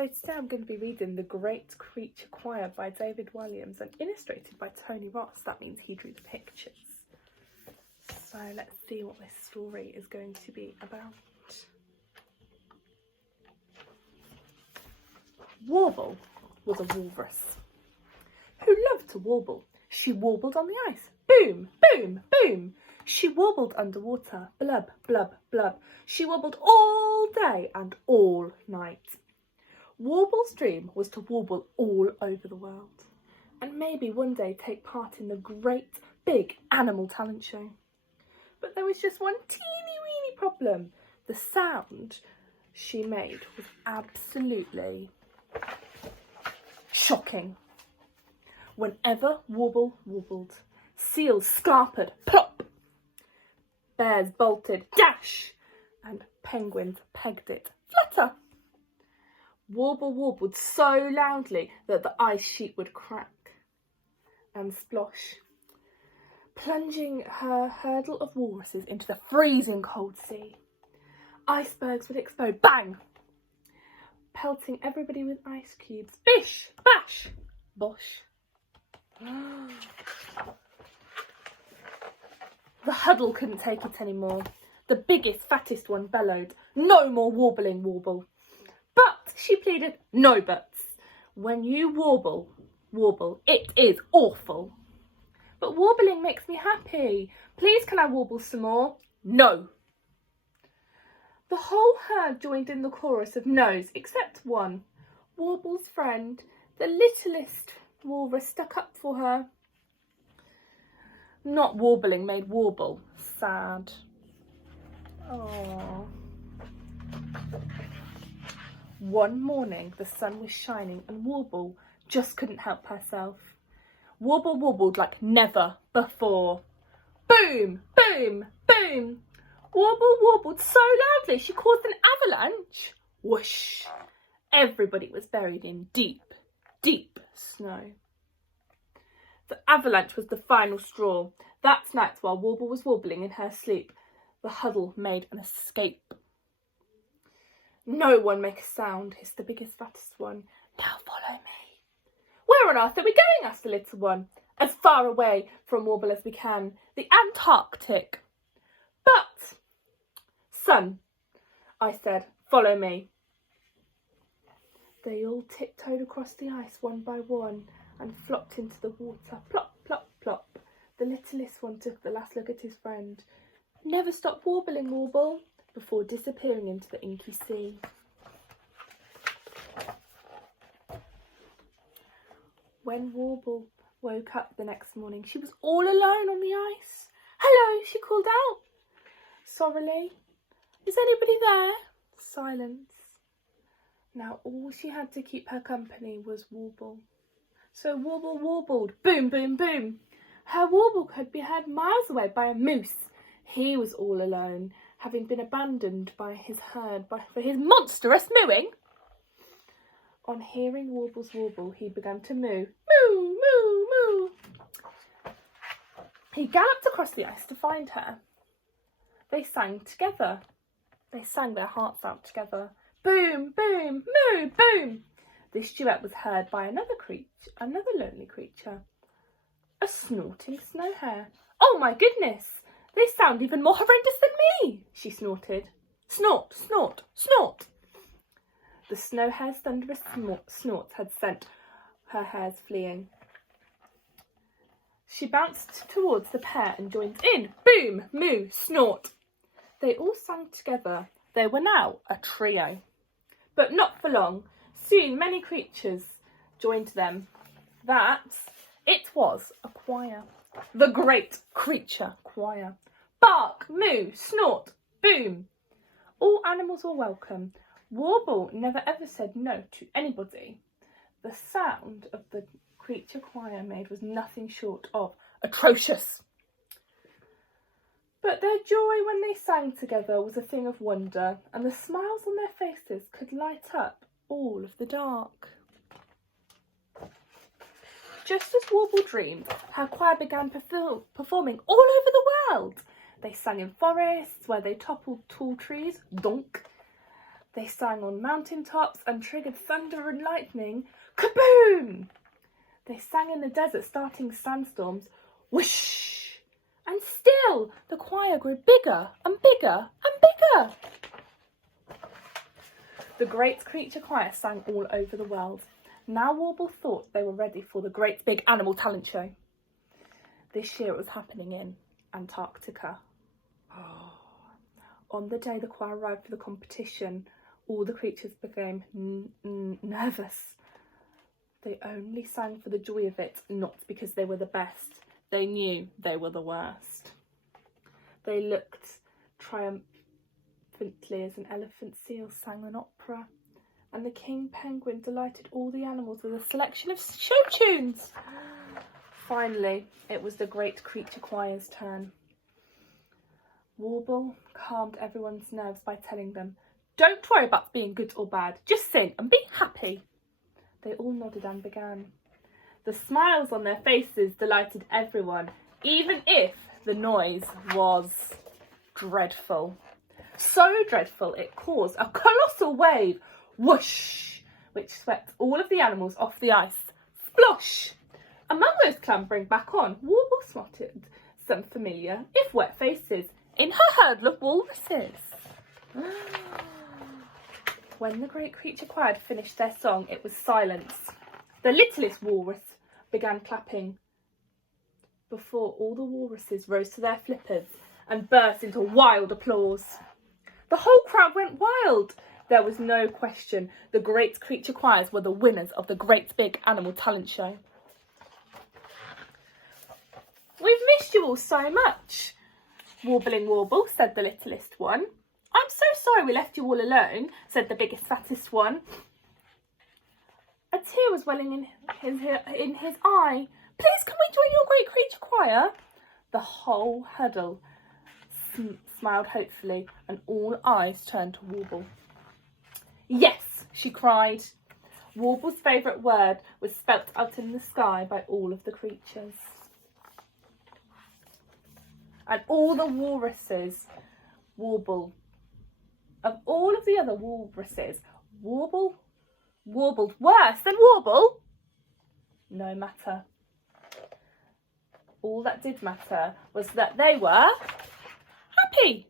So today I'm going to be reading The Great Creature Choir by David Walliams and illustrated by Tony Ross. That means he drew the pictures. So let's see what this story is going to be about. Warble was a walrus who loved to warble. She warbled on the ice. Boom, boom, boom. She warbled underwater. Blub, blub, blub. She warbled all day and all night. Warble's dream was to warble all over the world and maybe one day take part in the great big animal talent show. But there was just one teeny-weeny problem. The sound she made was absolutely shocking. Whenever Warble warbled, seals scarpered, plop, bears bolted, dash, and penguins pegged it, flutter. Warble warbled so loudly that the ice sheet would crack and splosh, plunging her hurdle of walruses into the freezing cold sea. Icebergs would explode, bang, pelting everybody with ice cubes, bish, bash, bosh. The huddle couldn't take it anymore. The biggest, fattest one bellowed, "No more warbling, Warble." But, she pleaded, "No buts. When you warble, it is awful." "But warbling makes me happy. Please can I warble some more?" "No." The whole herd joined in the chorus of no's except one. Warble's friend, the littlest walrus, stuck up for her. Not warbling made Warble sad. Aww. One morning the sun was shining and Warble just couldn't help herself. Warble warbled like never before. Boom, boom, boom. Warble warbled so loudly she caused an avalanche. Whoosh. Everybody was buried in deep, deep snow. The avalanche was the final straw. That night, while Warble was warbling in her sleep, the huddle made an escape. "No one make a sound," hissed the biggest, fattest one. "Now follow me." "Where on earth are we going?" asked the little one. "As far away from Warble as we can. The Antarctic." "But, son," I said, "follow me." They all tiptoed across the ice one by one and flopped into the water. Plop, plop, plop. The littlest one took the last look at his friend. "Never stop warbling, Warble," before disappearing into the inky sea. When Warble woke up the next morning, she was all alone on the ice. "Hello," she called out sorrily. "Is anybody there?" Silence. Now all she had to keep her company was Warble. So Warble warbled, boom, boom, boom. Her warble could be heard miles away by a moose. He was all alone, having been abandoned by his herd for his monstrous mooing. On hearing Warble's warble, he began to moo. Moo, moo, moo. He galloped across the ice to find her. They sang together. They sang their hearts out together. Boom, boom, moo, boom. This duet was heard by another lonely creature, a snorting snow hare. "Oh my goodness, they sound even more horrendous than me," she snorted. Snort, snort, snort. The snow hare's thunderous snorts had sent her hairs fleeing. She bounced towards the pair and joined in. Boom, moo, snort. They all sang together. They were now a trio. But not for long. Soon many creatures joined them. It was a choir. The Great Creature Choir. Bark, moo, snort, boom. All animals were welcome. Warble never ever said no to anybody. The sound of the creature choir made was nothing short of atrocious. But their joy when they sang together was a thing of wonder, and the smiles on their faces could light up all of the dark. Just as Warble dreamed, her choir began performing all over the world. They sang in forests where they toppled tall trees, donk, They sang on mountain tops and triggered thunder and lightning. Kaboom! They sang in the desert, starting sandstorms. Whoosh! And still the choir grew bigger and bigger and bigger. The Great Creature Choir sang all over the world. Now Warble thought they were ready for the Great Big Animal Talent Show. This year it was happening in Antarctica. On the day the choir arrived for the competition, all the creatures became nervous. They only sang for the joy of it, not because they were the best. They knew they were the worst. They looked triumphantly as an elephant seal sang an opera, and the king penguin delighted all the animals with a selection of show tunes. Finally, it was the Great Creature Choir's turn. Warble calmed everyone's nerves by telling them, "Don't worry about being good or bad, just sing and be happy." They all nodded and began. The smiles on their faces delighted everyone, even if the noise was dreadful. So dreadful it caused a colossal wave, whoosh, which swept all of the animals off the ice. Splosh! Among those clambering back on, Warble spotted some familiar, if wet faces, in her herd of walruses. When the Great Creature Choir had finished their song, it was silence. The littlest walrus began clapping before all the walruses rose to their flippers and burst into wild applause. The whole crowd went wild. There was no question the Great Creature Choirs were the winners of the Great Big Animal Talent Show. "We've missed you all so much," Warbling Warble said the littlest one. "I'm so sorry we left you all alone," said the biggest, fattest one. A tear was welling in his eye. "Please, can we join your Great Creature Choir?" The whole huddle smiled hopefully, and all eyes turned to Warble. "Yes," she cried. Warble's favourite word was spelt out in the sky by all of the creatures. And all the walruses warbled. Of all of the other walruses, Warble warbled worse than Warble. No matter. All that did matter was that they were happy.